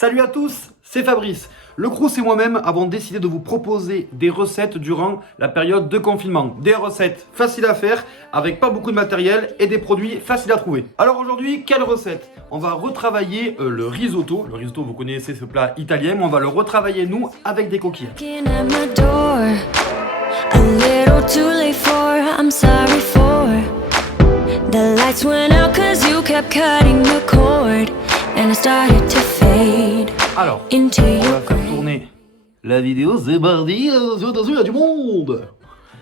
Salut à tous, c'est Fabrice. Le Crous et moi-même avons décidé de vous proposer des recettes durant la période de confinement. Des recettes faciles à faire, avec pas beaucoup de matériel et des produits faciles à trouver. Alors aujourd'hui, quelle recette? On va retravailler le risotto. Le risotto, vous connaissez ce plat italien, mais on va le retravailler nous avec des coquillettes. The lights went out cause you kept cutting the cord and I started to fade. Alors, into on va your faire tourner la vidéo, c'est parti, attention, il y a du monde.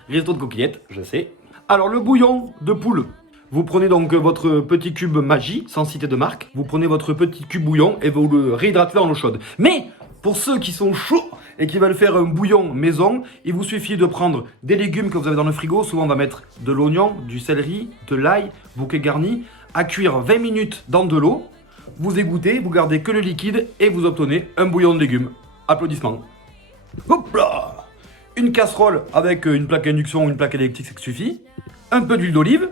Risotto de coquillettes, je sais. Alors, le bouillon de poule. Vous prenez donc votre petit cube Maggi, sans citer de marque. Vous prenez votre petit cube bouillon et vous le réhydratez dans l'eau chaude. Mais, pour ceux qui sont chauds et qui veulent faire un bouillon maison, il vous suffit de prendre des légumes que vous avez dans le frigo. Souvent, on va mettre de l'oignon, du céleri, de l'ail, bouquet garni, à cuire 20 minutes dans de l'eau. Vous égouttez, vous gardez que le liquide et vous obtenez un bouillon de légumes. Applaudissements. Hop là! Une casserole avec une plaque à induction ou une plaque électrique, ça suffit. Un peu d'huile d'olive.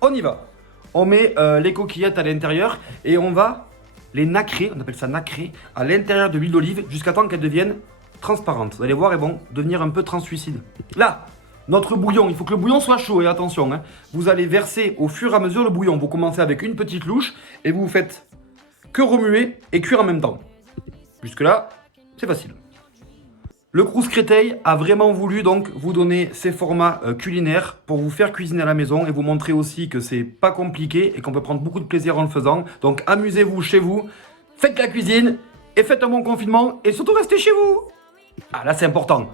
On y va. On met les coquillettes à l'intérieur et on va les nacrer, on appelle ça nacrer, à l'intérieur de l'huile d'olive jusqu'à temps qu'elles deviennent transparentes. Vous allez voir, elles vont devenir un peu translucides. Là, notre bouillon, il faut que le bouillon soit chaud et attention, hein, vous allez verser au fur et à mesure le bouillon. Vous commencez avec une petite louche et vous faites que remuer et cuire en même temps. Jusque là, c'est facile. Le Crous Créteil a vraiment voulu donc vous donner ces formats culinaires pour vous faire cuisiner à la maison et vous montrer aussi que c'est pas compliqué et qu'on peut prendre beaucoup de plaisir en le faisant. Donc amusez-vous chez vous, faites la cuisine et faites un bon confinement et surtout restez chez vous. Ah là c'est important.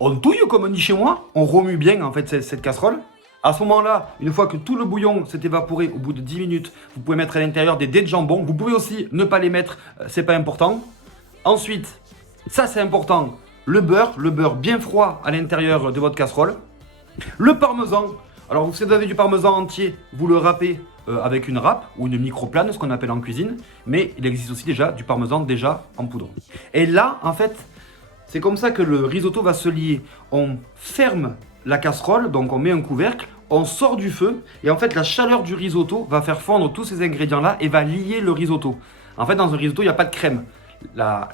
On touille comme on dit chez moi, on remue bien en fait cette casserole. À ce moment-là, une fois que tout le bouillon s'est évaporé au bout de 10 minutes, vous pouvez mettre à l'intérieur des dés de jambon. Vous pouvez aussi ne pas les mettre, c'est pas important. Ensuite, ça c'est important. Le beurre bien froid à l'intérieur de votre casserole. Le parmesan. Alors, si vous avez du parmesan entier, vous le râpez avec une râpe ou une microplane, ce qu'on appelle en cuisine. Mais il existe aussi déjà du parmesan déjà en poudre. Et là, en fait, c'est comme ça que le risotto va se lier. On ferme la casserole, donc on met un couvercle, on sort du feu. Et en fait, la chaleur du risotto va faire fondre tous ces ingrédients-là et va lier le risotto. En fait, dans un risotto, il n'y a pas de crème.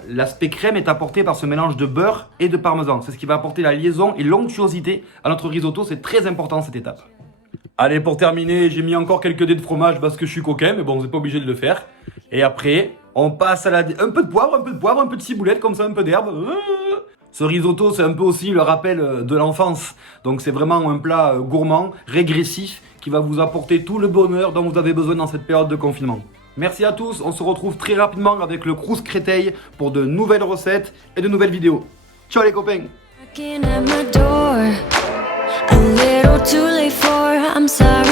L'aspect crème est apporté par ce mélange de beurre et de parmesan. C'est ce qui va apporter la liaison et l'onctuosité à notre risotto. C'est très important cette étape. Allez, pour terminer, j'ai mis encore quelques dés de fromage parce que je suis coquin, mais bon, vous n'êtes pas obligé de le faire. Et après, on passe à un peu de poivre, un peu de ciboulette, comme ça, un peu d'herbe. Ce risotto, c'est un peu aussi le rappel de l'enfance. Donc c'est vraiment un plat gourmand, régressif, qui va vous apporter tout le bonheur dont vous avez besoin dans cette période de confinement. Merci à tous, on se retrouve très rapidement avec le Crous Créteil pour de nouvelles recettes et de nouvelles vidéos. Ciao les copains! knocking at my door, a little too late for I'm sorry.